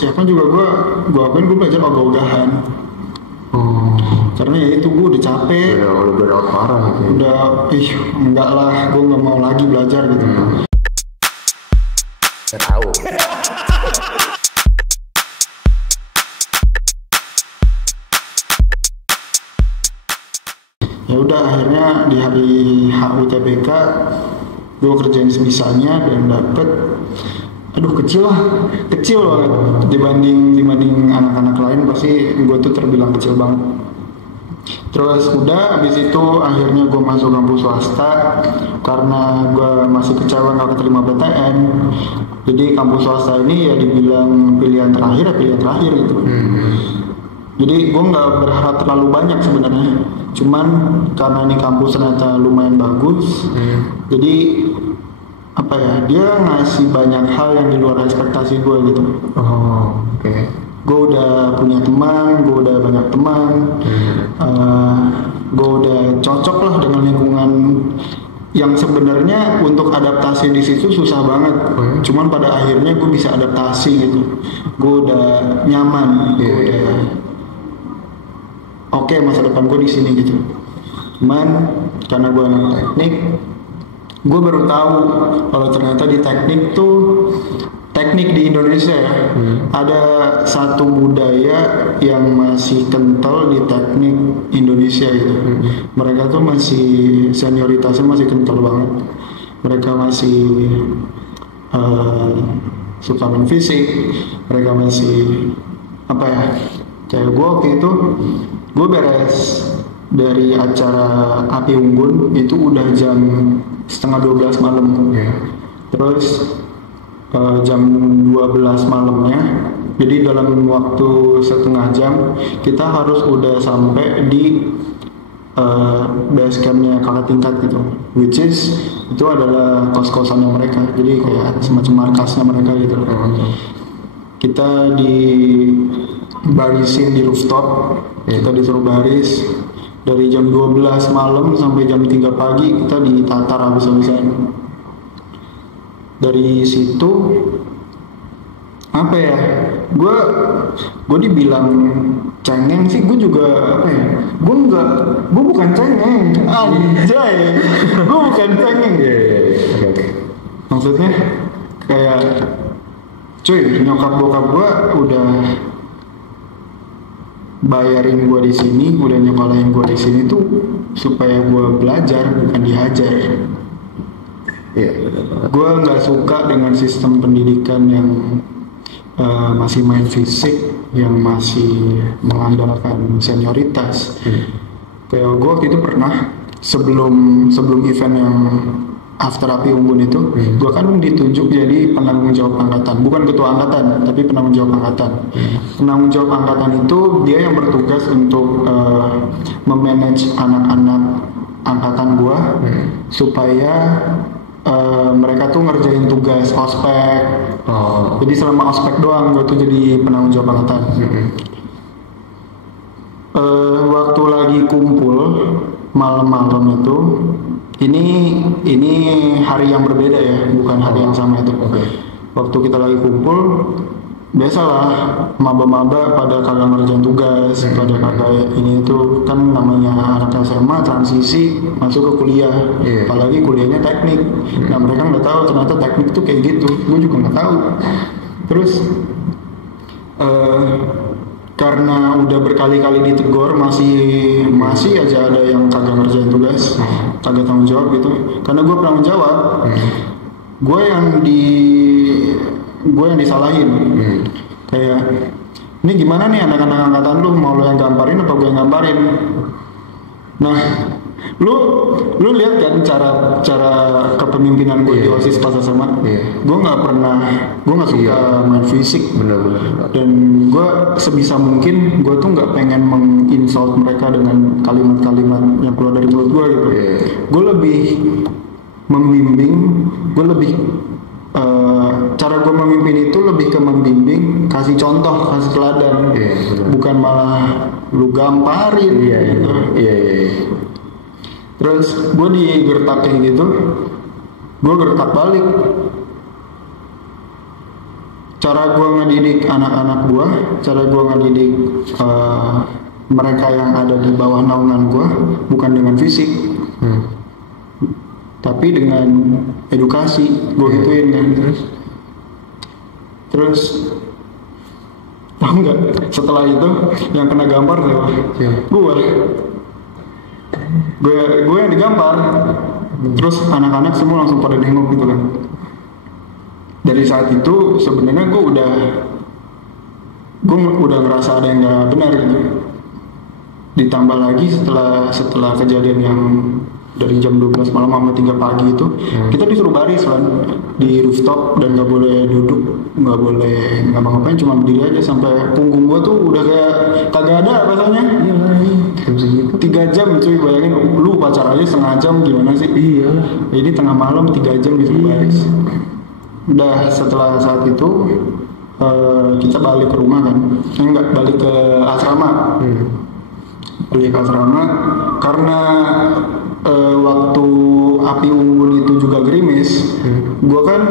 persiapan juga gue akuin gue belajar ogah-ogahan. Karena ya itu gue udah capek. Udah berat parah gitu. Udah, enggak lah, gue nggak mau lagi belajar gitu. Nggak tahu. Ya udah, akhirnya di hari HUTBK gue kerjain sebisanya dan dapet, kecil banget dibanding anak-anak lain, pasti gue tuh terbilang kecil banget. Terus udah abis itu akhirnya gue masuk kampus swasta karena gue masih kecewa gak keterima PTN. Jadi kampus swasta ini ya dibilang pilihan terakhir gitu. Jadi gue nggak berharap terlalu banyak sebenarnya, cuman karena ini kampus ternyata lumayan bagus, jadi apa ya, dia ngasih banyak hal yang di luar ekspektasi gue gitu. Oke. Gue udah punya teman, gue udah banyak teman, gue udah cocok lah dengan lingkungan yang sebenarnya untuk adaptasi di situ susah banget. Cuman pada akhirnya gue bisa adaptasi gitu. Gue udah nyaman, gue udah oke, masa depan gue di sini gitu. Cuman karena gue anak teknik, gue baru tahu kalau ternyata di teknik di Indonesia ya, ada satu budaya yang masih kental di teknik Indonesia gitu. Mereka tuh masih senioritasnya masih kental banget. Mereka masih suka main fisik, mereka masih apa ya, kayak gue waktu itu gue beres dari acara Api Unggun itu udah jam 11:30 malam. Terus jam 12 malamnya, jadi dalam waktu setengah jam kita harus udah sampai di base campnya kakak tingkat gitu, which is itu adalah kos-kosannya mereka, jadi kayak semacam markasnya mereka gitu. Kita di barisin di rooftop, kita disuruh baris dari jam 12 malam sampai jam 3 pagi, kita ditatar habis-habisan. Dari situ apa ya, gue dibilang cengeng sih, gue juga apa ya, gue bukan cengeng, anjay. Gue bukan cengeng. Maksudnya kayak, cuy, nyokap bokap gue udah bayarin gue di sini, udah nyekolahin gue di sini tuh supaya gue belajar, bukan dihajar. Gue nggak suka dengan sistem pendidikan yang masih main fisik, yang masih mengandalkan senioritas. Kayak gue waktu itu pernah sebelum event yang After Api Unggun itu, gue kan ditunjuk jadi penanggung jawab angkatan, bukan ketua angkatan, tapi penanggung jawab angkatan. Penanggung jawab angkatan itu dia yang bertugas untuk memanage anak-anak angkatan gue supaya mereka tuh ngerjain tugas ospek. Jadi selama ospek doang gue tuh jadi penanggung jawab angkatan. Waktu lagi kumpul malam-malam itu, ini hari yang berbeda ya, bukan hari yang sama itu. Waktu kita lagi kumpul, biasalah maba-maba pada kagak ngerjain tugas, pada kagak ini itu, kan namanya anak SMA transisi masuk ke kuliah, apalagi kuliahnya teknik. Nah mereka nggak tahu ternyata teknik tuh kayak gitu, gue juga nggak tahu. Terus karena udah berkali-kali ditegur, masih aja ada yang kagak ngerjain tugas, kagak tanggung jawab gitu. Karena gue penanggung jawab, gue yang disalahin. Kayak, ini gimana nih anak-anak angkatan lu, mau lu yang gamparin apa gue yang gamparin? Nah, lu lihat kan cara kepemimpinan gue di OSIS pas SMA. Gue nggak suka main fisik. Benar. Dan gue sebisa mungkin gue tuh nggak pengen menginsult mereka dengan kalimat-kalimat yang keluar dari mulut gue gitu. Gue lebih membimbing, cara gue memimpin itu lebih ke membimbing, kasih contoh, kasih teladan, bukan malah lu gamparin. Gitu. Terus gue digertak kayak gitu, gue gertak balik. cara gue ngedidik anak-anak gue, cara gue ngedidik mereka yang ada di bawah naungan gue bukan dengan fisik, tapi dengan edukasi. Gue gituin kan. Terus tahu nggak? Setelah itu yang kena gampar siapa? Gue yang digampar. Terus anak-anak semua langsung pada nengok gitu kan. Dari saat itu sebenarnya gue udah ngerasa ada yang nggak benar gitu. Ditambah lagi setelah kejadian yang dari jam 12 malam sampai 3 pagi itu, kita disuruh baris kan di rooftop dan nggak boleh duduk, nggak boleh ngapa-ngapain, cuma berdiri aja sampai punggung gue tuh udah kayak kagak ada rasanya. Iya lah, jam segitu 3 jam cuy, bayangin lu pacar aja setengah jam gimana sih? iya lah. Jadi tengah malam 3 jam disuruh baris. Udah setelah saat itu kita balik ke rumah kan, enggak, balik ke asrama. Balik ke asrama karena waktu api unggun itu juga gerimis, gue kan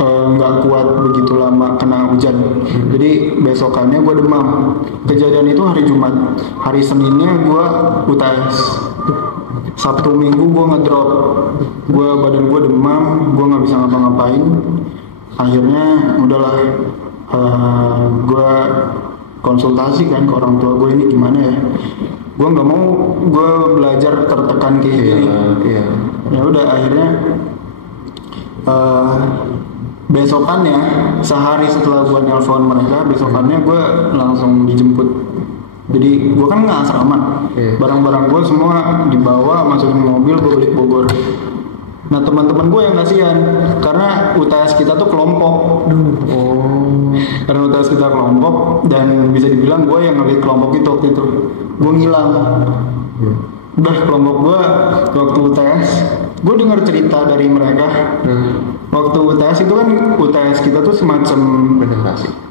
nggak kuat begitu lama kena hujan. Jadi besokannya gue demam. Kejadian itu hari Jumat, hari Seninnya gue UTS. Sabtu Minggu gue ngedrop, badan gue demam, gue nggak bisa ngapa-ngapain. Akhirnya udahlah, gue konsultasi kan ke orang tua gue, ini gimana ya? Gue nggak mau gue belajar tertekan kayak gini. Ya udah akhirnya besokannya, sehari setelah gue nelpon mereka, besokannya gue langsung dijemput. Jadi gue kan nggak asrama, barang-barang gue semua dibawa masukin mobil, gue balik Bogor. Nah teman-teman gue yang kasihan karena UTS kita tuh kelompok. Karena UTS kita kelompok dan bisa dibilang gue yang ngelit kelompok itu waktu itu. Gue ngilang. Udah kelompok gue waktu UTS, gue dengar cerita dari mereka. Waktu UTS itu kan, UTS kita tuh semacam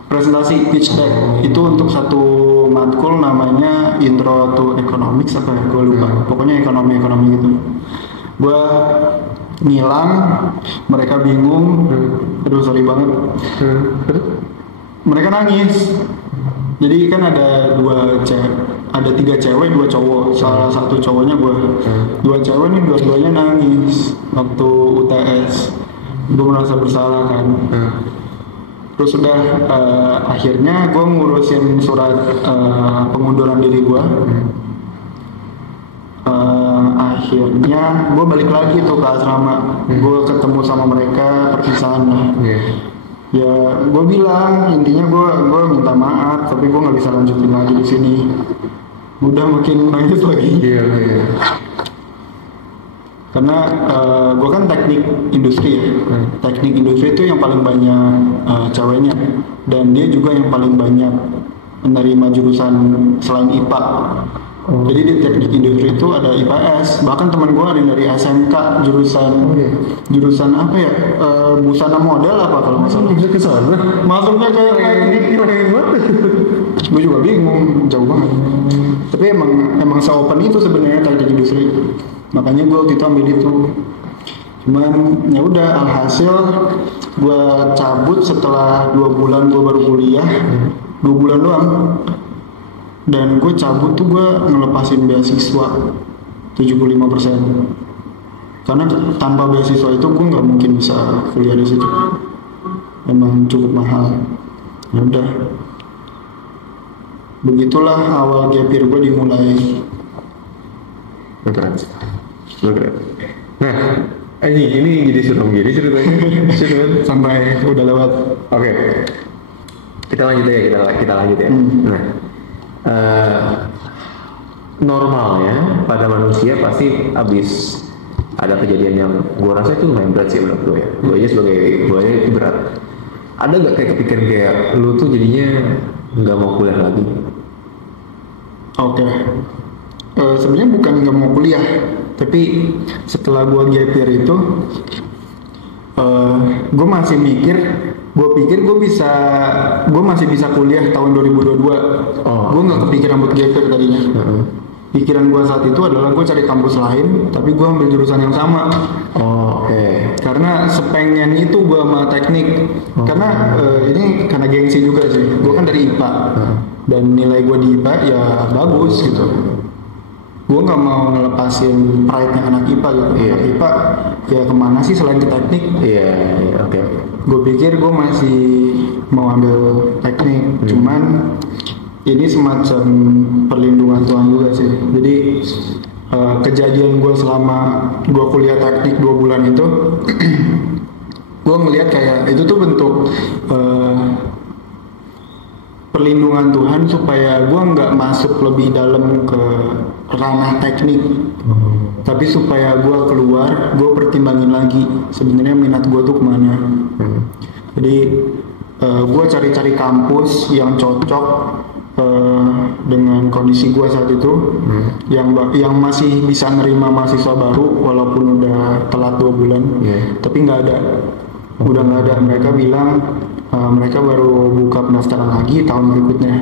presentasi pitch deck. Itu untuk satu matkul namanya Intro to Economics apa ya, gue lupa. Pokoknya ekonomi gitu. Gue ngilang, mereka bingung. Aduh sorry banget. Mereka nangis. Jadi kan ada 3 cewek 2 cowok, salah satu cowoknya gue. 2 cewek nih, dua-duanya nangis waktu UTS. Gue merasa bersalah kan. Terus udah akhirnya gue ngurusin surat pengunduran diri gue. Akhirnya gue balik lagi tuh ke asrama. Gue ketemu sama mereka, perpisahan lah. Ya gue bilang intinya gue minta maaf, tapi gue nggak bisa lanjutin lagi di sini. Udah makin nangis lagi. Karena gue kan teknik industri ya. Teknik industri itu yang paling banyak ceweknya, dan dia juga yang paling banyak menerima jurusan selain IPA. Jadi di teknik industri itu ada IPS, bahkan teman gue ada yang dari SMK jurusan apa ya, busana model apa kalau nggak salah. Bisa ke sana. Masuknya kayak gue juga bingung, jauh banget. Tapi emang se-open itu sebenarnya teknik industri, makanya gue waktu itu ambil itu. Cuman ya udah, alhasil gue cabut setelah 2 bulan gue baru kuliah, 2 bulan doang. Dan gue cabut tuh gue ngelepasin beasiswa 75%. Karena tanpa beasiswa itu gue nggak mungkin bisa kuliah di situ. Memang cukup mahal. Ya udah. Begitulah awal gap year gue dimulai. Keren. Nah, ini jadi serem gini ceritanya. Sampai udah lewat. Oke. Kita lanjut ya. Nah, normalnya pada manusia pasti abis ada kejadian yang gue rasa itu lumayan berat sih menurut gue ya. Gue aja itu berat. Ada nggak kayak kepikiran kayak lu tuh jadinya nggak mau kuliah lagi? Oke. Sebenarnya bukan nggak mau kuliah, tapi setelah gue gap year itu, gue masih mikir. Gue pikir gue masih bisa kuliah tahun 2022. Gue nggak kepikiran buat gap year tadinya. pikiran gue saat itu adalah gue cari kampus lain, tapi gue ambil jurusan yang sama. Oh, oke. Karena sepengen itu gue sama teknik. Karena ini karena gengsi juga sih. Gue kan dari IPA dan nilai gue di IPA ya bagus gitu. Gue nggak mau ngelepasin pride-nya anak IPA gitu. Anak IPA ya kemana sih selain ke teknik? Iya, oke. Gue pikir gue masih mau ambil teknik, cuman ini semacam perlindungan Tuhan juga sih. Jadi kejadian gue selama gue kuliah teknik 2 bulan itu, gue ngelihat kayak itu tuh bentuk perlindungan Tuhan supaya gue nggak masuk lebih dalam ke ranah teknik, tapi supaya gue keluar, gue pertimbangin lagi sebenarnya minat gue tuh kemana. Jadi gue cari-cari kampus yang cocok dengan kondisi gue saat itu, yang masih bisa nerima mahasiswa baru walaupun udah telat 2 bulan, tapi nggak ada, udah nggak ada. Mereka bilang mereka baru buka pendaftaran lagi tahun berikutnya.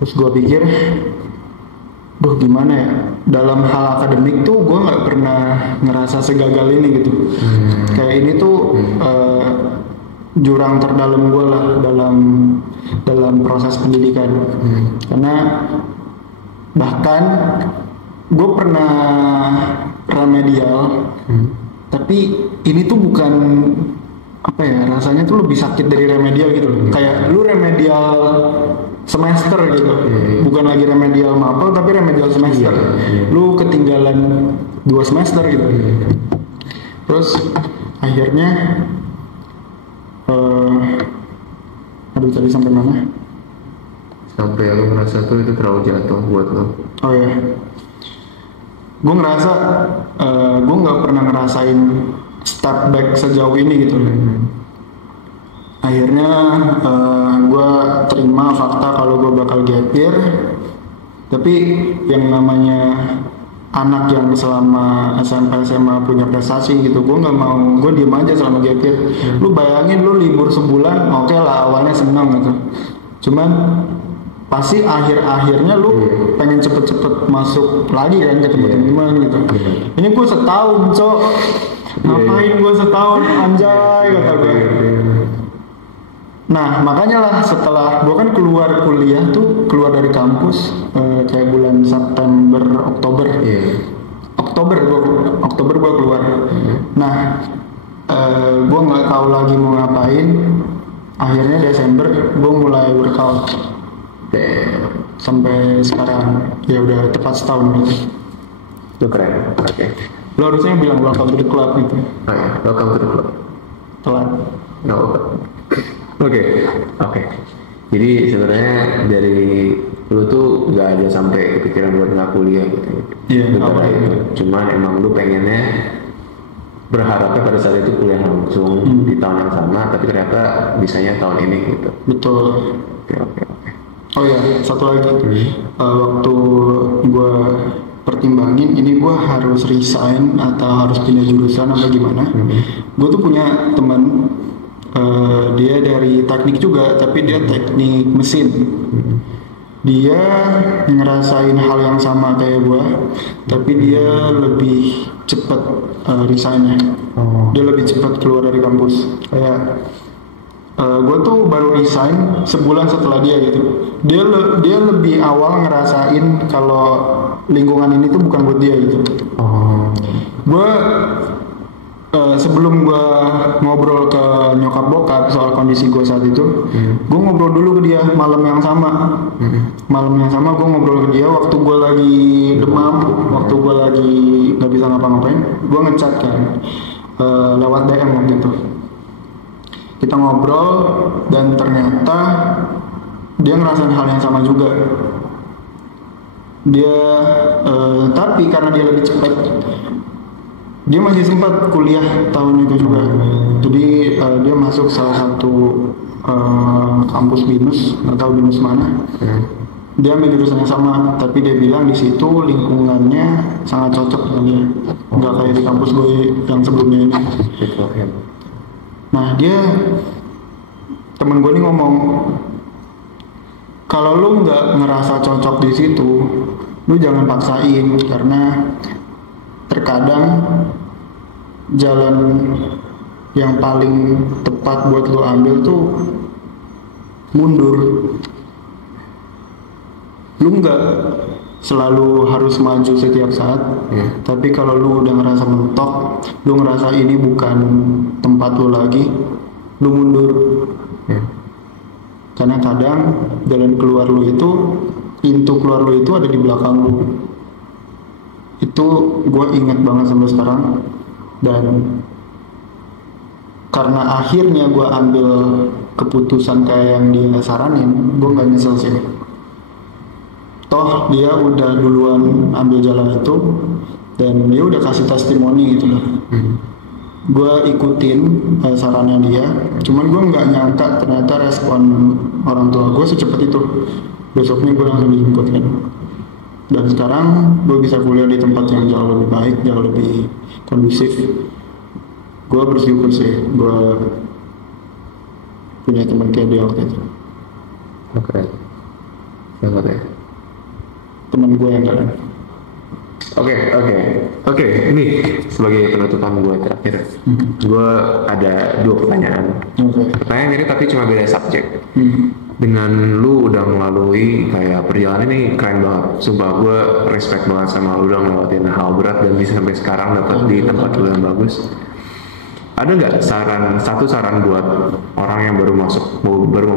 Terus gue pikir, duh gimana ya, dalam hal akademik tuh gue nggak pernah ngerasa segagal ini gitu. Kayak ini tuh jurang terdalam gue lah dalam proses pendidikan. Karena bahkan gue pernah remedial, tapi ini tuh bukan apa ya, rasanya tuh lebih sakit dari remedial gitu loh. Kayak lu remedial semester gitu, bukan lagi remedial mapel tapi remedial semester. Lu ketinggalan 2 semester gitu. Terus akhirnya aduh tadi sampai mana? Sampai lu merasa tuh itu terlalu jatuh buat lu. Oh ya, gue ngerasa gue nggak pernah ngerasain step back sejauh ini gitu. Akhirnya gue terima fakta kalau gue bakal gap year. Tapi yang namanya anak yang selama SMP SMA punya prestasi gitu, gue nggak mau, gue diem aja selama gap year. Lu bayangin lu libur sebulan, oke lah awalnya seneng gitu, cuman pasti akhirnya lu pengen cepet-cepet masuk lagi kan ke teman-teman gitu. Ini gue setahun cok, ngapain gue setahun anjay kata gue. Nah makanya lah setelah gue kan keluar kuliah tuh, keluar dari kampus kayak bulan September Oktober gue keluar. Nah gue nggak tahu lagi mau ngapain. Akhirnya Desember gue mulai workout sampai sekarang ya udah tepat setahun gitu. Itu keren. Oke. Lo harusnya bilang welcome to the club gitu. Oh ya, welcome to the club. Telat. Nggak apa. Oke. Jadi sebenarnya dari lu tuh nggak ada sampai kepikiran buat nggak kuliah gitu. Iya. Itu. Cuman emang lu pengennya, berharapnya pada saat itu kuliah langsung di tahun yang sama, tapi ternyata bisanya tahun ini gitu. Betul. Oke. Oh ya, satu lagi. Waktu gue pertimbangin ini gue harus resign atau harus pindah jurusan apa gimana, gue tuh punya teman, dia dari teknik juga tapi dia teknik mesin. Dia ngerasain hal yang sama kayak gue, tapi dia lebih cepet resignnya. Dia lebih cepat keluar dari kampus. Kayak gue tuh baru resign sebulan setelah dia gitu. Dia lebih awal ngerasain kalau lingkungan ini tuh bukan buat dia gitu. Gue sebelum gue ngobrol ke nyokap bokap soal kondisi gue saat itu, gue ngobrol dulu ke dia malam yang sama. Malam yang sama gue ngobrol ke dia waktu gue lagi demam, waktu gue lagi nggak bisa ngapa-ngapain. Gue ngechat kan lewat DM waktu itu. Kita ngobrol dan ternyata dia ngerasain hal yang sama juga. Dia tapi karena dia lebih cepat, dia masih sempat kuliah tahun itu juga. Jadi dia masuk salah satu kampus BINUS, nggak tahu BINUS mana. Dia ambil jurusan yang sama, tapi dia bilang di situ lingkungannya sangat cocok dengan dia, nggak kayak di kampus gue yang sebelumnya ini. Nah temen gue nih ngomong, kalau lu nggak ngerasa cocok di situ, lu jangan paksain, karena terkadang jalan yang paling tepat buat lu ambil tuh mundur. Lu nggak selalu harus maju setiap saat, tapi kalau lu udah ngerasa mentok, lu ngerasa ini bukan tempat lu lagi, lu mundur. Karena kadang jalan keluar lu itu, pintu keluar lu itu ada di belakang lu. Itu gue ingat banget sampai sekarang. Dan karena akhirnya gue ambil keputusan kayak yang dia saranin, gue gak nyesel sih. Toh dia udah duluan ambil jalan itu, dan dia udah kasih testimoni gitu loh. Gue ikutin sarannya dia, cuman gue nggak nyangka ternyata respon orang tua gue secepat itu. Besoknya gue langsung dijemput kan, dan sekarang gue bisa kuliah di tempat yang jauh lebih baik, jauh lebih kondusif. Gue bersyukur sih gue punya teman kayak dia waktu itu. Oke. Sangat ya. Teman gue yang keren. Oke. Ini sebagai penutupan gue terakhir. Gue ada 2 pertanyaan. Pertanyaan ini tapi cuma beda subjek. Dengan lu udah melalui kayak perjalanan ini keren banget. Sumpah gue respect banget sama lu udah ngelewatin hal berat dan bisa sampai sekarang dapat di tempat lu yang bagus. Ada nggak satu saran buat orang yang baru mau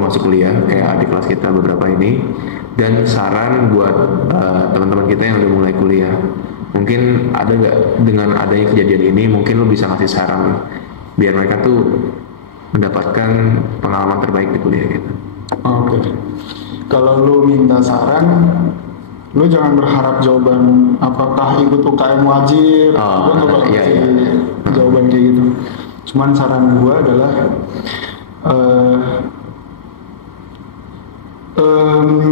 masuk kuliah kayak adik kelas kita beberapa ini, dan saran buat teman-teman kita yang udah mulai kuliah? Mungkin ada nggak, dengan adanya kejadian ini mungkin lu bisa kasih saran biar mereka tuh mendapatkan pengalaman terbaik di kuliah gitu. Oke. Kalau lu minta saran, lu jangan berharap jawaban apakah ikut UKM wajib. Gue nggak bakal kasih jawaban kayak gitu. Cuman saran gue adalah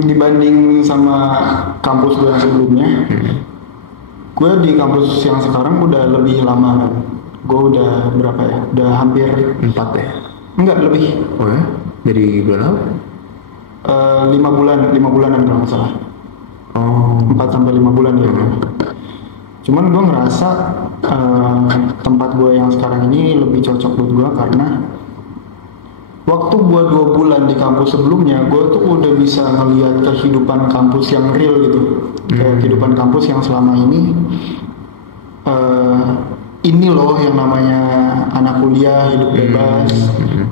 dibanding sama kampus gue yang sebelumnya, gue di kampus yang sekarang udah lebih lama kan. Gue udah berapa ya? Udah hampir 4 ya? Enggak, lebih. Oh ya? Dari bulan apa? 5 bulanan kalau nggak salah. 4-5 bulan ya. Cuman gue ngerasa tempat gue yang sekarang ini lebih cocok buat gue, karena waktu gue 2 bulan di kampus sebelumnya, gue tuh udah bisa ngelihat kehidupan kampus yang real gitu. Kayak kehidupan kampus yang selama ini loh yang namanya anak kuliah, hidup bebas,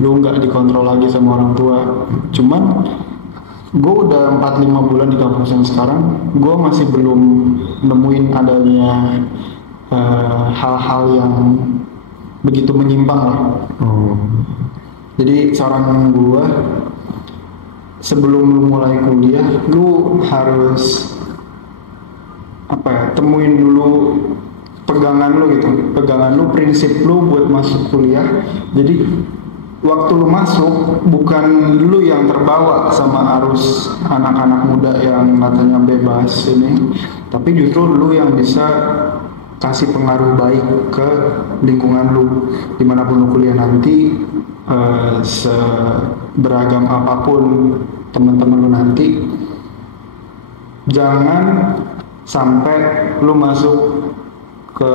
lu nggak dikontrol lagi sama orang tua. Cuman gue udah 4-5 bulan di kampus yang sekarang, gue masih belum nemuin adanya hal-hal yang begitu menyimpang lah. Jadi saran gue, sebelum lu mulai kuliah, lu harus temuin dulu pegangan lu gitu, prinsip lu buat masuk kuliah. Jadi waktu lu masuk, bukan lu yang terbawa sama arus anak-anak muda yang katanya bebas ini, tapi justru lu yang bisa kasih pengaruh baik ke lingkungan lu dimanapun lu kuliah nanti. Seberagam apapun teman-teman lu nanti, jangan sampai lu masuk ke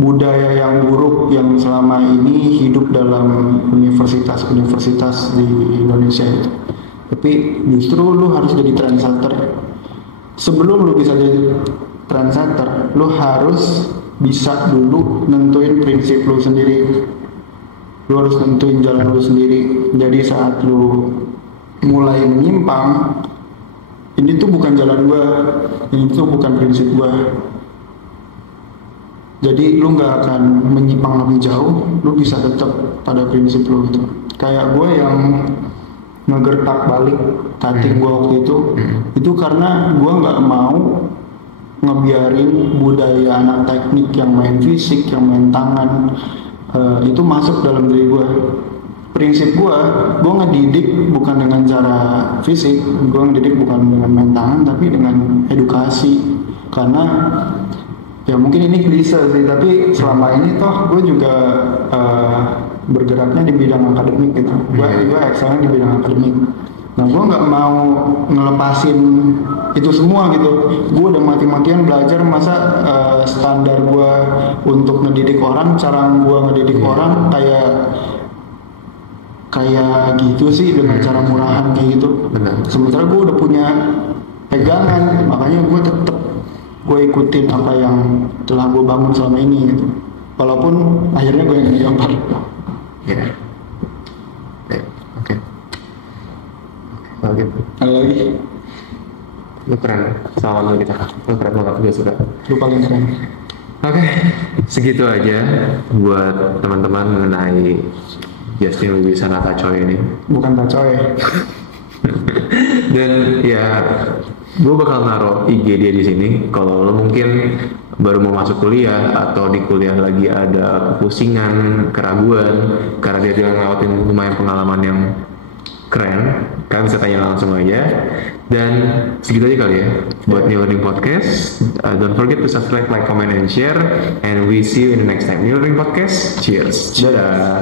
budaya yang buruk yang selama ini hidup dalam universitas di Indonesia itu. Tapi justru lu harus jadi trendsetter. Sebelum lu bisa jadi trendsetter, lu harus bisa dulu nentuin prinsip lu sendiri. Lu harus nentuin jalan lu sendiri. Jadi saat lu mulai menyimpang, ini tuh bukan jalan gua, ini tuh bukan prinsip gua. Jadi lu nggak akan menyimpang lebih jauh, lu bisa tetap pada prinsip lu gitu. Kayak gue yang ngegertak balik cutting gue waktu itu karena gue nggak mau ngebiarin budaya anak teknik yang main fisik, yang main tangan itu masuk dalam diri gue. Prinsip gue ngedidik bukan dengan cara fisik, gue ngedidik bukan dengan main tangan, tapi dengan edukasi. Karena ya mungkin ini klise sih, tapi selama ini toh gue juga bergeraknya di bidang akademik gitu. Gue excelnya di bidang akademik. Nah gue nggak mau ngelepasin itu semua gitu. Gue udah mati-matian belajar, masa standar gue untuk ngedidik orang, cara gue ngedidik orang kayak gitu sih, dengan cara murahan kayak gitu. Benar. Sementara gue udah punya pegangan, makanya gue tetep gue ikutin apa yang telah gue bangun selama ini gitu. Walaupun akhirnya gue yang gampar. Ya. Oke. Kalau gitu. Ada lagi? Lu keren. Sama lu kita. Lu keren banget, gue suka. Lu paling keren. Oke, segitu aja buat teman-teman mengenai Justin Wibisono Tacoy ini. Bukan tacoy. Dan ya, gue bakal naruh IG dia di sini. Kalau lo mungkin baru mau masuk kuliah atau di kuliah lagi ada kepusingan, keraguan, karena dia juga ngelawatin lumayan pengalaman yang keren, kalian bisa tanya langsung aja. Dan segitu aja kali ya buat New Learning Podcast. Don't forget to subscribe, like, comment, and share. And we see you in the next time New Learning Podcast. Cheers. Dadah.